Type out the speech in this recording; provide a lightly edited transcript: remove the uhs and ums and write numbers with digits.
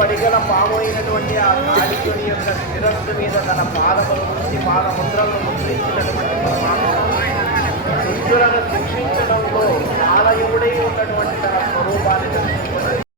పడిగల పాము అయినటువంటి ఆ కాళికుని యొక్క శిరస్సు మీద తన పాదముల నుంచి పాదముద్రలను ముద్రించినటువంటి దుష్టులను శిక్షించడంలో ఆలయుడై